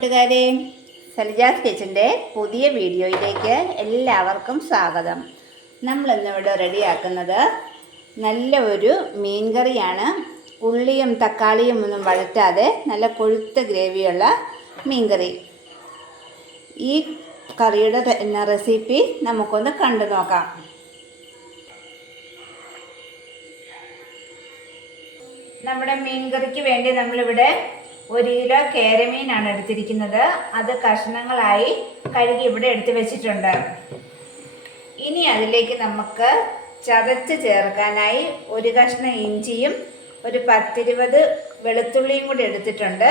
കൂട്ടുകാരെ സലിജാസ് കിച്ചന്റെ പുതിയ വീഡിയോയിലേക്ക് എല്ലാവർക്കും സ്വാഗതം. നമ്മൾ ഇന്നിവിടെ റെഡിയാക്കുന്നത് നല്ല ഒരു മീൻ കറിയാണ് ഉള്ളിയും തക്കാളിയും ഒന്നും വഴറ്റാതെ നല്ല കൊഴുത്ത ഗ്രേവിയുള്ള മീൻ കറി ഈ കറിയുടെ എന്ന റെസിപ്പി നമുക്കൊന്ന് കണ്ടു നോക്കാം. നമ്മുടെ മീൻ കറിക്ക് വേണ്ടി നമ്മളിവിടെ ഒരു കിലോ കേരമീനാണ് എടുത്തിരിക്കുന്നത്. അത് കഷ്ണങ്ങളായി കഴുകി ഇവിടെ എടുത്തു വെച്ചിട്ടുണ്ട്. ഇനി അതിലേക്ക് നമുക്ക് ചതച്ച് ചേർക്കാനായി ഒരു കഷ്ണം ഇഞ്ചിയും ഒരു പത്തിരുപത് വെളുത്തുള്ളിയും കൂടി എടുത്തിട്ടുണ്ട്.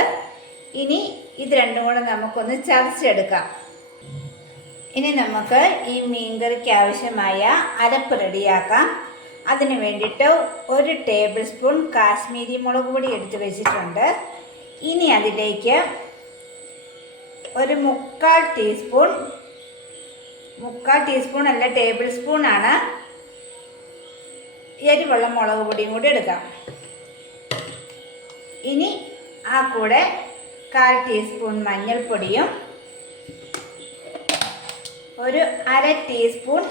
ഇനി ഇത് രണ്ടും കൂടെ നമുക്കൊന്ന് ചതച്ചെടുക്കാം. ഇനി നമുക്ക് ഈ മീൻകറിക്ക് ആവശ്യമായ അരപ്പ് റെഡിയാക്കാം. അതിന് വേണ്ടിയിട്ട് ഒരു ടേബിൾ സ്പൂൺ കാശ്മീരി മുളക് പൊടി എടുത്ത് വെച്ചിട്ടുണ്ട്. ഇനി അതിലേക്ക് ഒരു മുക്കാൽ ടീസ്പൂൺ മുക്കാൽ ടീസ്പൂൺ അല്ല ടേബിൾ സ്പൂൺ ആണ് എരിവുള്ള മുളക് പൊടിയും കൂടി എടുക്കാം. ഇനി ആ കൂടെ കാൽ ടീസ്പൂൺ മഞ്ഞൾപ്പൊടിയും ഒരു അര ടീസ്പൂൺ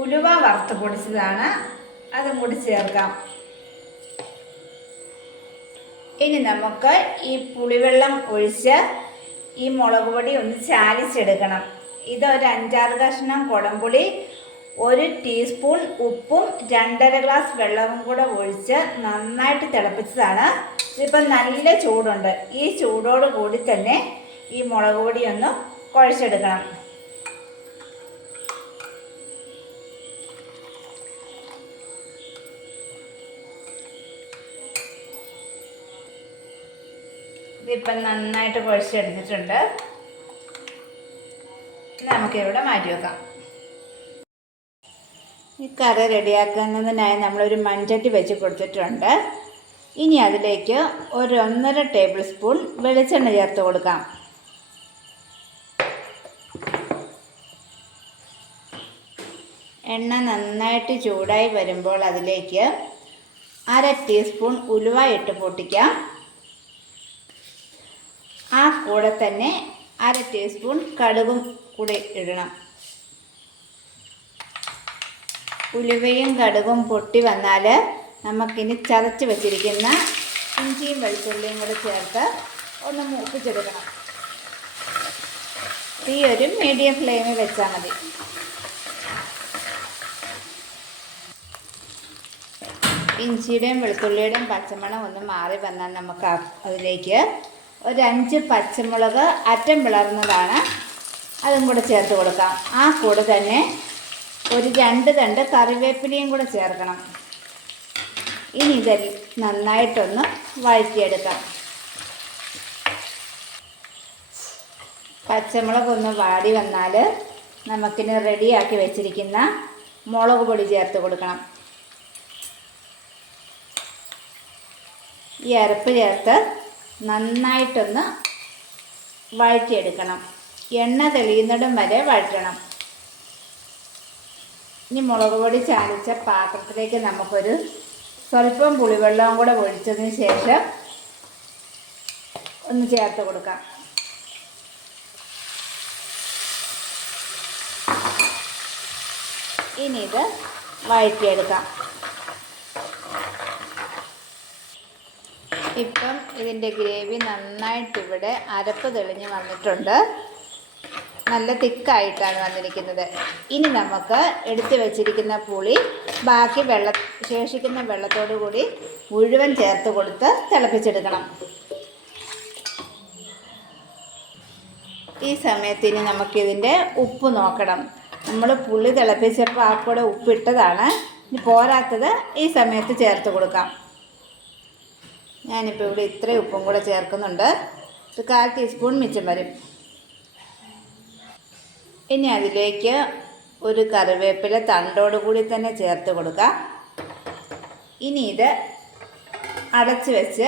ഉലുവ വറുത്ത് പൊടിച്ചതാണ്. അതും കൂടി ചേർക്കാം. ഇനി നമുക്ക് ഈ പുളിവെള്ളം ഒഴിച്ച് ഈ മുളക് പൊടി ഒന്ന് ചാലിച്ചെടുക്കണം. ഇതൊരു അഞ്ചാറ് കഷ്ണം കുടംപുളി ഒരു ടീസ്പൂൺ ഉപ്പും രണ്ടര ഗ്ലാസ് വെള്ളവും കൂടെ ഒഴിച്ച് നന്നായിട്ട് തിളപ്പിച്ചതാണ്. ഇതിപ്പം നല്ല ചൂടുണ്ട്. ഈ ചൂടോട് കൂടി തന്നെ ഈ മുളക് പൊടി ഒന്ന് കുഴച്ചെടുക്കണം. ഇതിപ്പം നന്നായിട്ട് കുഴച്ചെടുത്തിട്ടുണ്ട്. നമുക്കിവിടെ മാറ്റി വെക്കാം. ഈ കറി റെഡിയാക്കുന്നതിനായി നമ്മളൊരു മൺചട്ടി വെച്ച് കൊടുത്തിട്ടുണ്ട്. ഇനി അതിലേക്ക് ഒരു ഒന്നര ടേബിൾ സ്പൂൺ വെളിച്ചെണ്ണ ചേർത്ത് കൊടുക്കാം. എണ്ണ നന്നായിട്ട് ചൂടായി വരുമ്പോൾ അതിലേക്ക് അര ടീസ്പൂൺ ഉലുവ ഇട്ട് പൊട്ടിക്കാം. കൂടെ തന്നെ അര ടീസ്പൂൺ കടുകും കൂടെ ഇടണം. ഉലുവയും കടുകും പൊട്ടി വന്നാൽ നമുക്കിനി ചതച്ച് വെച്ചിരിക്കുന്ന ഇഞ്ചിയും വെളുത്തുള്ളിയും കൂടെ ചേർത്ത് ഒന്ന് മൂപ്പിച്ചെടുക്കണം. തീ ഒരു മീഡിയം ഫ്ലെയിമിൽ വെച്ചാൽ മതി. ഇഞ്ചിയുടെയും വെളുത്തുള്ളിയുടെയും പച്ചമണം ഒന്ന് മാറി വന്നാൽ നമുക്ക് അതിലേക്ക് ഒരു അഞ്ച് പച്ചമുളക് അറ്റം പിളർന്നതാണ്. അതും കൂടെ ചേർത്ത് കൊടുക്കാം. ആ കൂടെ തന്നെ ഒരു രണ്ട് തണ്ട് കറിവേപ്പിലയും കൂടെ ചേർക്കണം. ഇനി ഇത് നന്നായിട്ടൊന്ന് വഴറ്റിയെടുക്കാം. പച്ചമുളക് ഒന്ന് വാടി വന്നാൽ നമുക്കിന് റെഡിയാക്കി വെച്ചിരിക്കുന്ന മുളക് പൊടി ചേർത്ത് കൊടുക്കണം. ഈ അരപ്പ് ചേർത്ത് നന്നായിട്ടൊന്ന് വഴറ്റിയെടുക്കണം. എണ്ണ തെളിയുന്നിടം വരെ വഴറ്റണം. ഇനി മുളക് പൊടി ചാലിച്ച പാത്രത്തിലേക്ക് നമുക്കൊരു സ്വല്പം പുളിവെള്ളവും കൂടെ ഒഴിച്ചതിന് ശേഷം ഒന്ന് ചേർത്ത് കൊടുക്കാം. ഇനി ഇത് വഴറ്റിയെടുക്കാം. ഇപ്പം ഇതിന്റെ ഗ്രേവി നന്നായിട്ട് ഇവിടെ അരപ്പ് തെളിഞ്ഞ് വന്നിട്ടുണ്ട്. നല്ല തിക്കായിട്ടാണ് വന്നിരിക്കുന്നത്. ഇനി നമുക്ക് എടുത്തു വച്ചിരിക്കുന്ന പുളി ബാക്കി വെള്ള ശേഷിക്കുന്ന വെള്ളത്തോടു കൂടി മുഴുവൻ ചേർത്ത് കൊടുത്ത് തിളപ്പിച്ചെടുക്കണം. ഈ സമയത്ത് ഇനി നമുക്കിതിന്റെ ഉപ്പ് നോക്കണം. നമ്മൾ പുളി തിളപ്പിച്ചപ്പോൾ ആ കൂടെ ഉപ്പിട്ടതാണ്. ഇനി പോരാത്തത് ഈ സമയത്ത് ചേർത്ത് കൊടുക്കാം. ഞാനിപ്പോൾ ഇവിടെ ഇത്രയും ഉപ്പും കൂടെ ചേർക്കുന്നുണ്ട്. ഒരു കാൽ ടീസ്പൂൺ മിച്ചം വരും. ഇനി അതിലേക്ക് ഒരു കറിവേപ്പില തണ്ടോട് കൂടി തന്നെ ചേർത്ത് കൊടുക്കാം. ഇനി ഇത് അടച്ച് വെച്ച്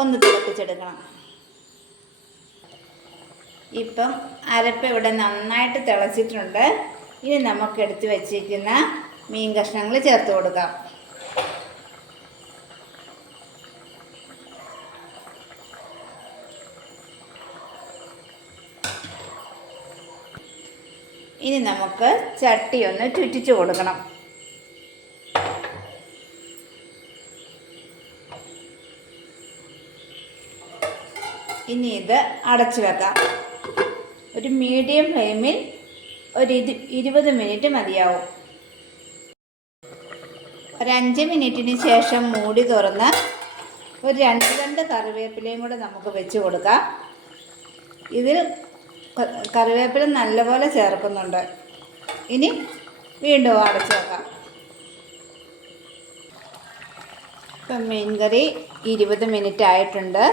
ഒന്ന് തിളപ്പിച്ചെടുക്കണം. ഇപ്പം അരപ്പ് ഇവിടെ നന്നായിട്ട് തിളച്ചിട്ടുണ്ട്. ഇനി നമുക്ക് എടുത്ത് വെച്ചിരിക്കുന്ന മീൻ കഷ്ണങ്ങൾ ചേർത്ത് കൊടുക്കാം. ഇനി നമുക്ക് ചട്ടി ഒന്ന് ചുറ്റിച്ചു കൊടുക്കണം. ഇനി ഇത് അടച്ചു വെക്കാം. ഒരു മീഡിയം ഫ്ലെയിമിൽ ഒരു ഇത് ഇരുപത് മിനിറ്റ് മതിയാവും. ഒരഞ്ച് മിനിറ്റിന് ശേഷം മൂടി തുറന്ന് ഒരു രണ്ട് രണ്ട് കറിവേപ്പിലയും കൂടെ നമുക്ക് വെച്ച് കൊടുക്കാം. ഇതിൽ കറിവേപ്പില നല്ലപോലെ ചേർക്കുന്നുണ്ട്. ഇനി വീണ്ടും അടച്ചു വെക്കാം ഇപ്പം മീൻകറി ഇരുപത് മിനിറ്റ് ആയിട്ടുണ്ട്.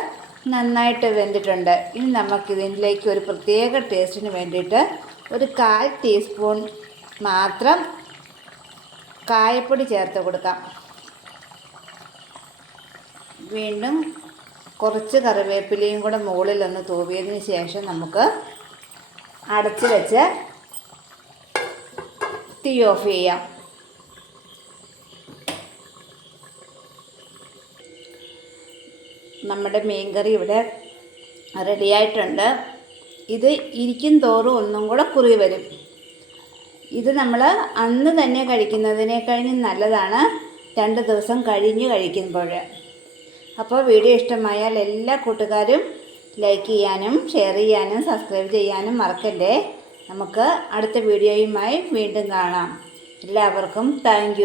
നന്നായിട്ട് വെന്തിട്ടുണ്ട്. ഇനി നമുക്കിതിലേക്ക് ഒരു പ്രത്യേക ടേസ്റ്റിന് വേണ്ടിയിട്ട് ഒരു കാൽ ടീസ്പൂൺ മാത്രം കായപ്പൊടി ചേർത്ത് കൊടുക്കാം. വീണ്ടും കുറച്ച് കറിവേപ്പിലയും കൂടെ മുകളിലൊന്ന് തൂവിയതിന് ശേഷം നമുക്ക് അടച്ച് വെച്ച് തീ ഓഫ് ചെയ്യാം. നമ്മുടെ മീൻകറി ഇവിടെ റെഡിയായിട്ടുണ്ട് ഇത് ഇരിക്കും തോറും ഒന്നും കൂടെ കുറി വരും. ഇത് നമ്മൾ അന്ന് തന്നെ കഴിക്കുന്നതിനേക്കഴിഞ്ഞും നല്ലതാണ് രണ്ട് ദിവസം കഴിഞ്ഞ് കഴിക്കുമ്പോൾ. അപ്പോൾ വീഡിയോ ഇഷ്ടമായാൽ എല്ലാ കൂട്ടുകാരും ലൈക്ക് ചെയ്യാനും ഷെയർ ചെയ്യാനും സബ്സ്ക്രൈബ് ചെയ്യാനും മറക്കല്ലേ? നമുക്ക് അടുത്ത വീഡിയോയുമായി വീണ്ടും കാണാം. എല്ലാവർക്കും താങ്ക്